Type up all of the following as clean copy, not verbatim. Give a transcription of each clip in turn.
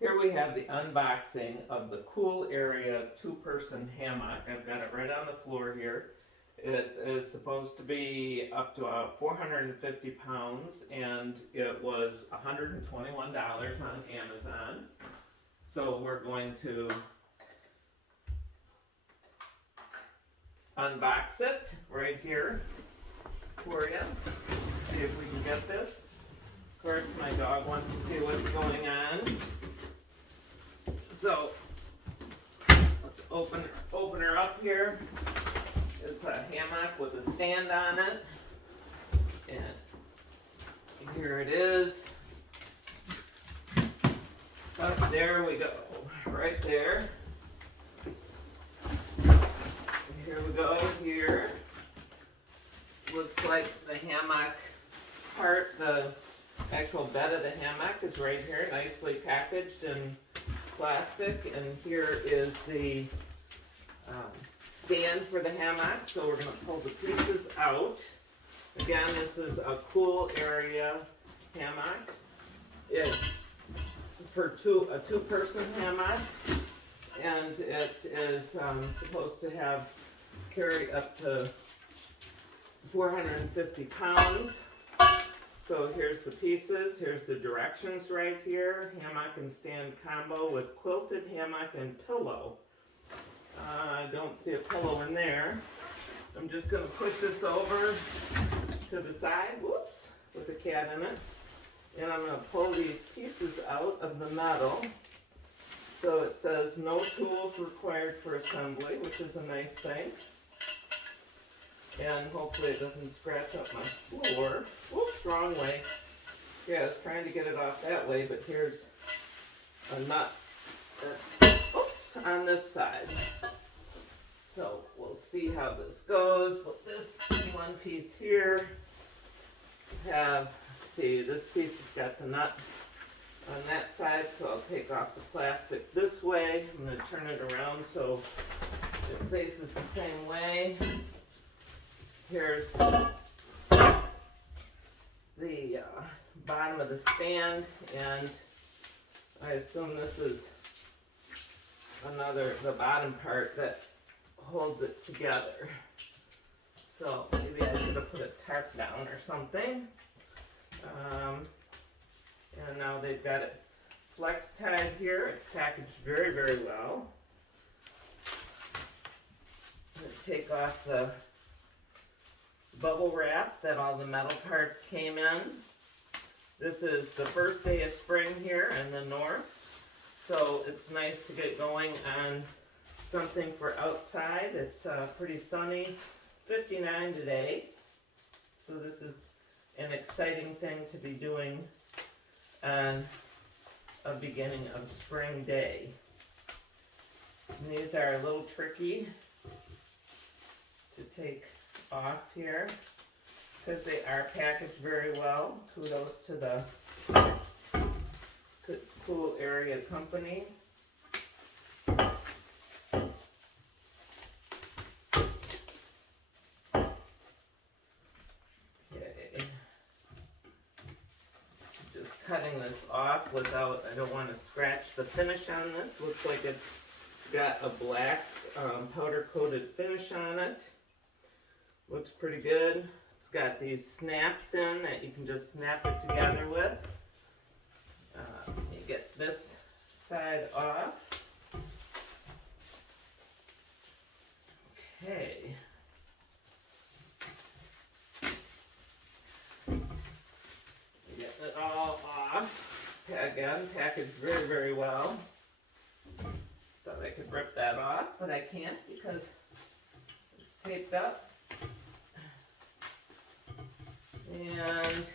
Here we have the unboxing of the Cool Area two-person hammock. I've got it right on the floor here. It is supposed to be up to 450 pounds, and it was $121 on Amazon. So we're going to unbox it right here for you. See if we can get this. Of course, my dog wants to see what's going on. So let's open her up here. It's a hammock with a stand on it, and here it is. Up there we go, right there. Here we go. Here looks like the hammock part. The actual bed of the hammock is right here, nicely packaged in plastic, and here is the stand for the hammock. So we're going to pull the pieces out. Again, this is a Cool Area hammock. It's for a two-person hammock, and it is supposed to carry up to 450 pounds. So here's the pieces, here's the directions right here. Hammock and stand combo with quilted hammock and pillow. I don't see a pillow in there. I'm just going to push this over to the side, whoops, with the cat in it. And I'm going to pull these pieces out of the metal. So it says no tools required for assembly, which is a nice thing. And hopefully it doesn't scratch up my floor. Whoops, wrong way. Yeah, I was trying to get it off that way, but here's a nut that's on this side. So we'll see how this goes. With this one piece here, see, this piece has got the nut on that side, so I'll take off the plastic this way. I'm going to turn it around so it faces the same way. Here's the bottom of the stand, and I assume this is the bottom part that holds it together. So maybe I should have put a tarp down or something. And now they've got it flex tied here. It's packaged very, very well. I'm going to take off the bubble wrap that all the metal parts came in. This is the first day of spring here in the north, so it's nice to get going on something for outside. It's pretty sunny, 59 today, so this is an exciting thing to be doing on a beginning of spring day. And these are a little tricky to take off here because they are packaged very well. Kudos to the Cool Area company. Okay, just cutting this off I don't want to scratch the finish on this. Looks like it's got a black powder coated finish on it. Looks pretty good. It's got these snaps in that you can just snap it together with. You get this side off. Okay. Get it all off. Again, packaged very, very well. Thought I could rip that off, but I can't because it's taped up. And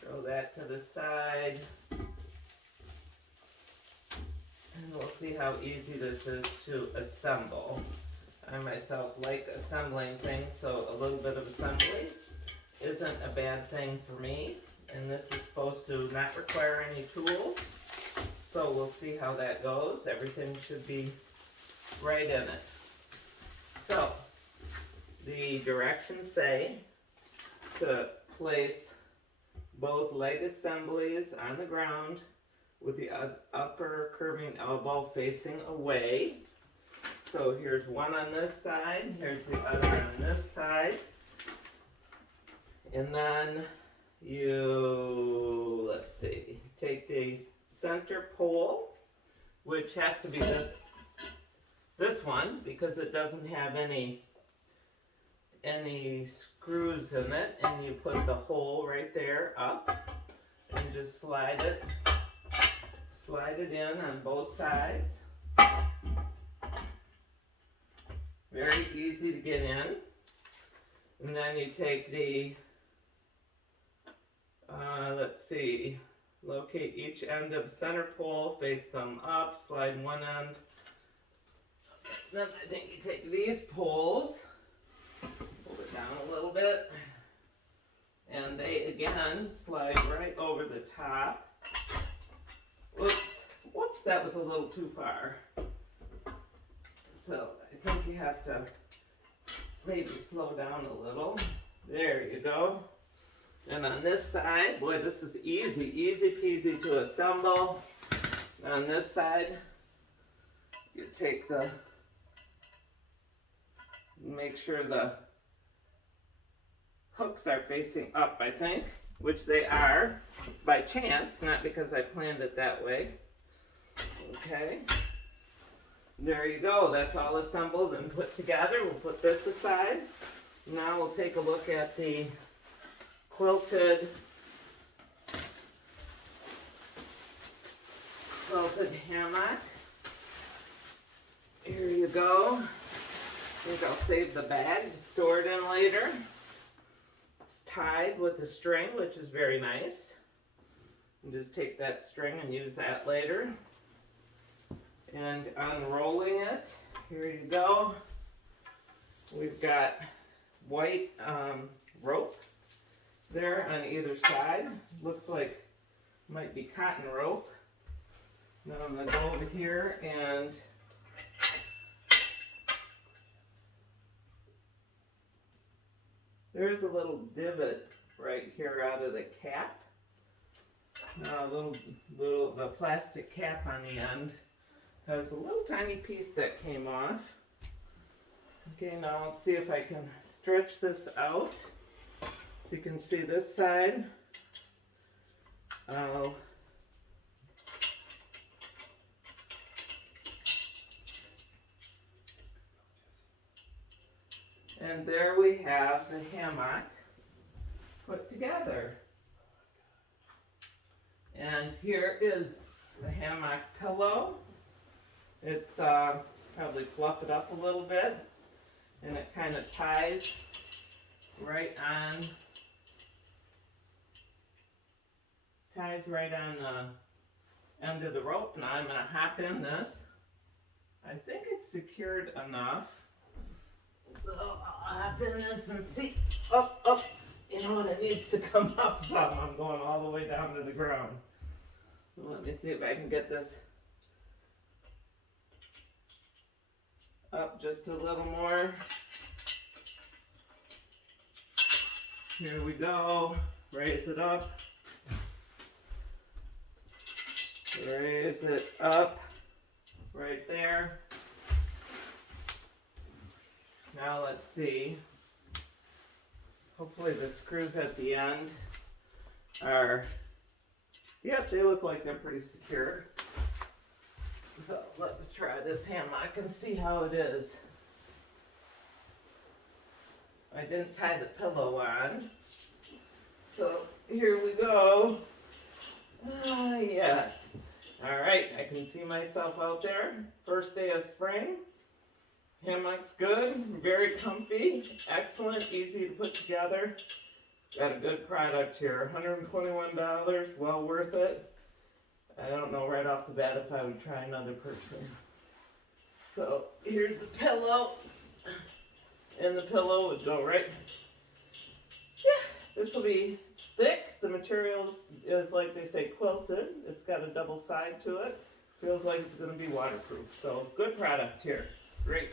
throw that to the side. And we'll see how easy this is to assemble. I myself like assembling things, so a little bit of assembly isn't a bad thing for me. And this is supposed to not require any tools. So we'll see how that goes. Everything should be right in it. So the directions say to place both leg assemblies on the ground with the upper curving elbow facing away. So here's one on this side, here's the other on this side. And then you, let's see, take the center pole, which has to be this one because it doesn't have any screws in it, and you put the hole right there up and just slide it in on both sides. Very easy to get in. And then you take the let's see, locate each end of the center pole, face them up, slide one end. Then I think you take these poles, pull it down a little bit, and they again slide right over the top. Whoops, that was a little too far. So I think you have to maybe slow down a little. There you go. And on this side, boy, this is easy peasy to assemble. On this side, you take make sure the hooks are facing up, I think, which they are by chance, not because I planned it that way. Okay. There you go. That's all assembled and put together. We'll put this aside. Now we'll take a look at the quilted hammock. Here you go. I think I'll save the bag to store it in later. It's tied with a string, which is very nice. And just take that string and use that later. And unrolling it, here you go. We've got white rope there on either side. Looks like might be cotton rope. Now I'm going to go over here and there's a little divot right here out of the cap. The plastic cap on the end has a little tiny piece that came off. Okay, now I'll see if I can stretch this out. You can see this side. And there we have the hammock put together. And here is the hammock pillow. It's probably fluff it up a little bit, and it kind of ties right on the end of the rope. Now I'm going to hop in this. I think it's secured enough. So I'll hop in this and see. Up. You know what? It needs to come up some. I'm going all the way down to the ground. So let me see if I can get this up just a little more. Here we go. Raise it up. Raise it up right there. Now let's see. Hopefully the screws at the end are, yep, they look like they're pretty secure. So let's try this hammock and see how it is. I didn't tie the pillow on. So here we go. Yes. All right, I can see myself out there. First day of spring. Hammock's good, very comfy, excellent, easy to put together. Got a good product here, $121, well worth it. I don't know right off the bat if I would try another person. So here's the pillow, and the pillow would go right. Yeah, this will be thick. The material is like they say quilted. It's got a double side to it. Feels like it's going to be waterproof. So good product here. Great.